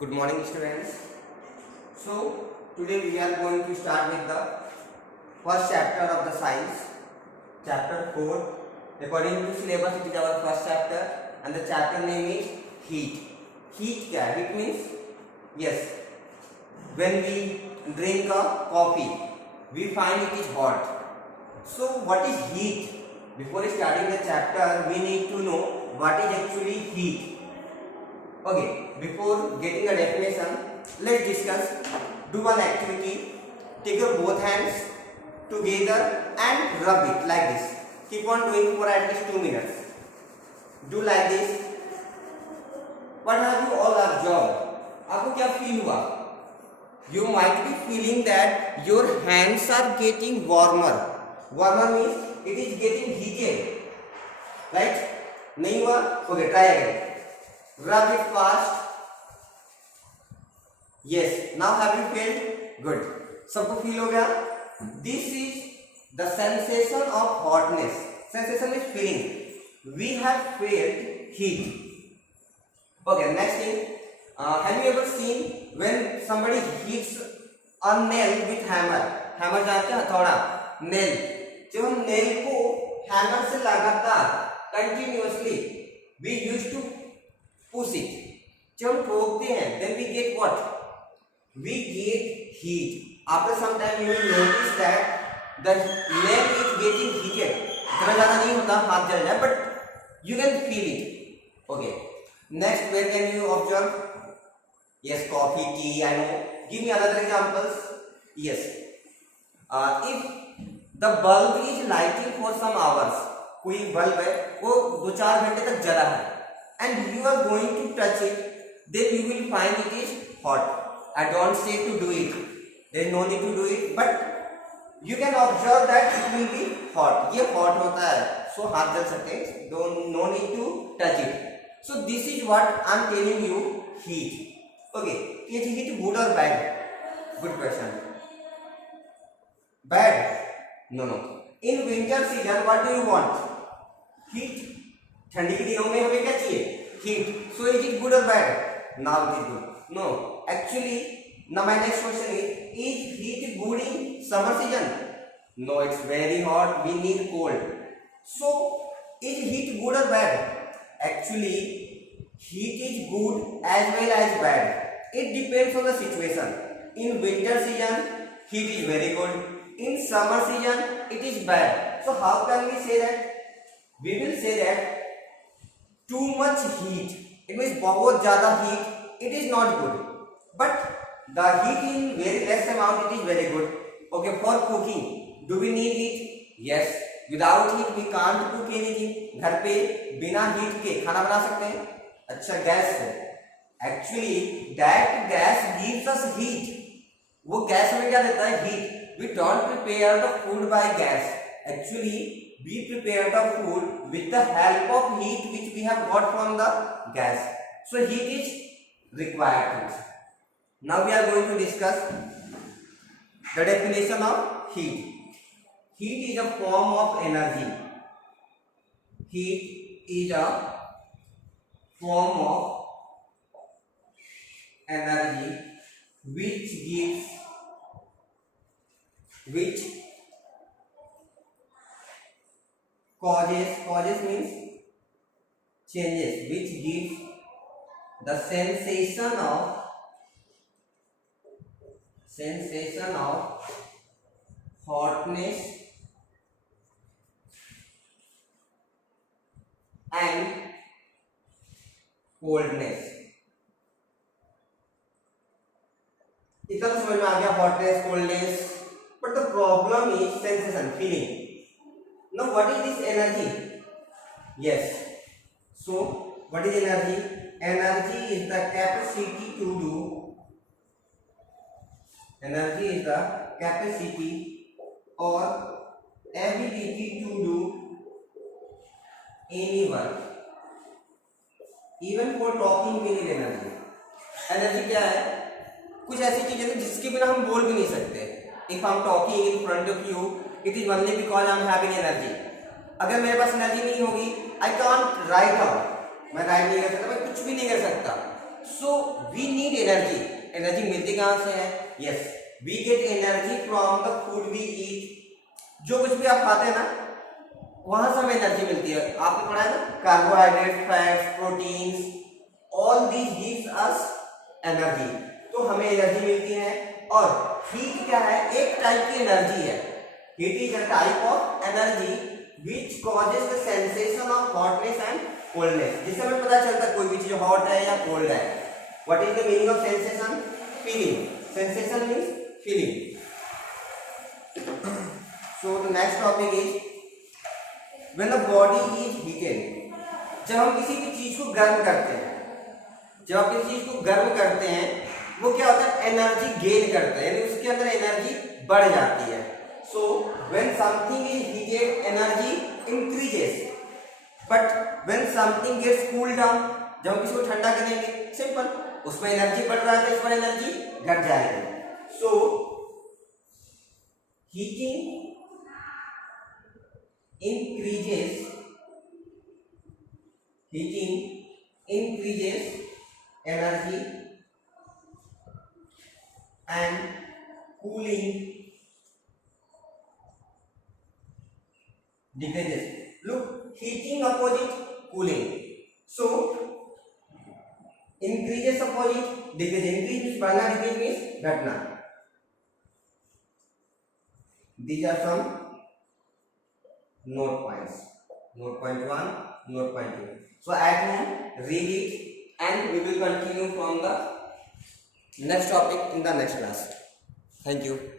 Good morning, students. So today we are going to start with the first chapter of the science, chapter 4. According to syllabus, it is our first chapter, and the chapter name is heat. Heat क्या है? Heat means yes. When we drink a coffee, we find it is hot. So what is heat? Before starting the chapter, we need to know what is actually heat. Okay, before getting a definition, let's discuss. Do one activity. Take your both hands together and rub it like this. Keep on doing for at least 2 minutes. Do like this. What have you all observed? आपको क्या feel हुआ? You might be feeling that your hands are getting warmer. Warmer means it is getting heated. Right? नहीं हुआ? Okay, try again. Rub it fast. Yes. Now have you felt? Good. सबको feel हो गया? This is the sensation of hotness. Sensation is feeling. We have felt heat. Okay. Next thing. Have you ever seen when somebody hits a nail with hammer? Hammer जानते हैं? हथौड़ा. Nail. जब हम nail को hammer से लगातार continuously we used to push it. जब हम ठोकते हैं then we get what? We get heat. After some time you will notice that the nail is getting heated. इतना ज़्यादा नहीं होता, हाथ जल जाए, but you can feel it. Okay. Next, where can you observe? Yes, coffee, tea. I know. Give me another examples. Yes. If the bulb is lighting for some hours, कोई bulb है वो 2-4 घंटे तक जला है, and you are going to touch it, then you will find it is hot. I don't say to do it. There is no need to do it, but you can observe that it will be hot. ये hot होता है, so हाथ जल सकते हैं. No need to touch it. So this is what I am telling you, heat. Okay, is heat good or bad? Good question. Bad? No. In winter season, what do you want? Heat. ठंडी के दिनों में हमें क्या चाहिए? Heat. So is it good or bad? Now it is good. No. Actually, now my next question is heat good in summer season? No, it's very hot. We need cold. So is heat good or bad? Actually, heat is good as well as bad. It depends on the situation. In winter season, heat is very good. In summer season, it is bad. So how can we say that? We will say that too much heat, it means बहुत ज़्यादा heat, it is not good. But the heat in very less amount, it is very good. Okay, for cooking, do we need heat? Yes. Without heat, we can't cook anything. घर पे बिना heat के खाना बना सकते हैं? अच्छा, gas है. Actually, that gas gives us heat. वो गैस हमें क्या देता है? Heat. We don't prepare the food by gas. Actually, we prepare the food with the help of heat which we have got from the gas. So heat is required. Now we are going to discuss the definition of heat. Heat is a form of energy. Heat is a form of energy which causes means changes, which gives the sensation of hotness and coldness. इतना तो समझ में आ गया, hotness, coldness, but the problem is sensation, feeling. Now what is this energy? Yes. So what is energy? Energy is the capacity to do. Energy is the capacity or ability to do any work. Even for talking we need energy. Energy क्या है? कुछ ऐसी चीजें हैं जिसके बिना हम बोल भी नहीं सकते. If I'm talking in front of you, it is only because I'm having energy. अगर मेरे पास एनर्जी नहीं होगी, I can't write out. मैं राइट नहीं कर सकता, मैं कुछ भी नहीं कर सकता. So we need energy. Energy मिलती कहां से है? Yes, we get energy from the food we eat. जो कुछ भी आप खाते हैं ना वहां से हमें एनर्जी मिलती है। आपने पढ़ा है ना, carbohydrate, fats, proteins, all these gives us energy. तो हमें एनर्जी मिलती है। और हीट क्या है? एक टाइप की एनर्जी है। Heat is a type of energy which causes the sensation of hotness and coldness। जिससे हमें पता चलता है कोई भी चीज हॉट है या कोल्ड है। What is the meaning of sensation? Feeling. Sensation means feeling. So the next topic is when the body is heated। जब हम किसी भी चीज को गर्म करते हैं, जब आप किसी चीज को गर्म करते हैं वो क्या होता है? एनर्जी गेन करता है, यानी उसके अंदर एनर्जी बढ़ जाती है। So when something is heated, energy increases, but when something gets cooled down, जब हम किसी को ठंडा करेंगे, सिंपल, उसमें एनर्जी बढ़ रहा है तो इस पर एनर्जी घट जाएगी। So heating increases energy and cooling decreases। Look, heating opposite cooling, so increases opposite decrease। increase means बढ़ना, decrease means घटना। These are some note points, note point 1, note point 2। so at home read it and we will continue from the next topic in the next class। thank you।